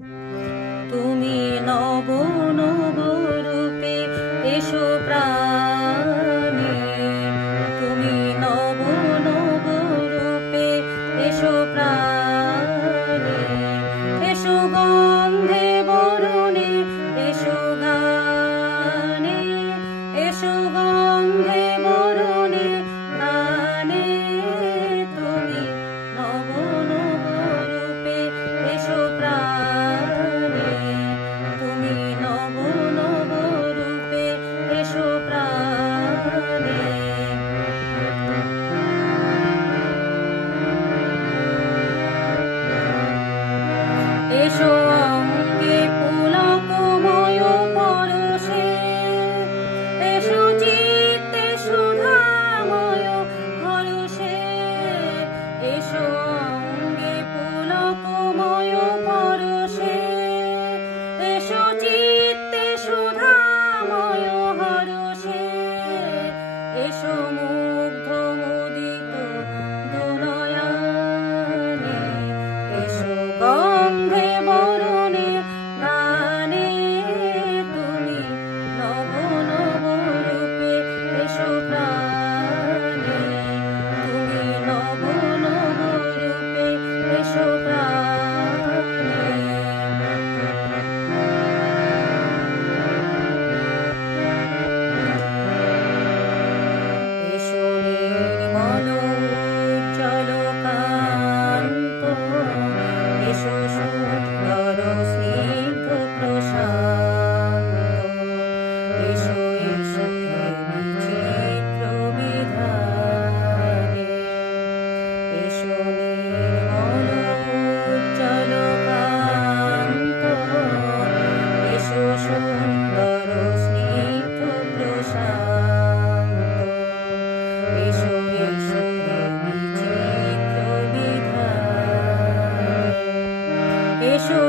তুমি নব নব রূপে এসো প্রাণে, তুমি নব নব রূপে এসো প্রাণে, এসো গন্ধে বরণে এসো গানে, এসো গন্ধে বরণে গানে, তুমি নব নব রূপে এসো প্রাণে, তুমি নব নব রূপে এসো প্রাণে। এসো অঙ্গে পুলকময় পরশে, এসো চিত্তে সুধাময় হরষে, এসো অঙ্গে পুলকময় পরশে, এসো চিত্তে সুধাময় হরষে, এসো মুগ্ধ মুদিত দুনয়নে, এসো গন্ধে বরণে গানে, তুমি নব নব রূপে এসো প্রাণে, তুমি নব নব রূপে এসো প্রাণে। এসো নির্মল উজ্জ্বল কান্ত, এসো সুন্দর স্নিগ্ধ প্রশান্ত, এসো এসো বিচিত্র বিধানে, এসো নির্মল উজ্জ্বল কান্ত, এসো সুন্দর স্নিগ্ধ প্রশান্ত, এসো এসো বিচিত্র বিধানে, এসো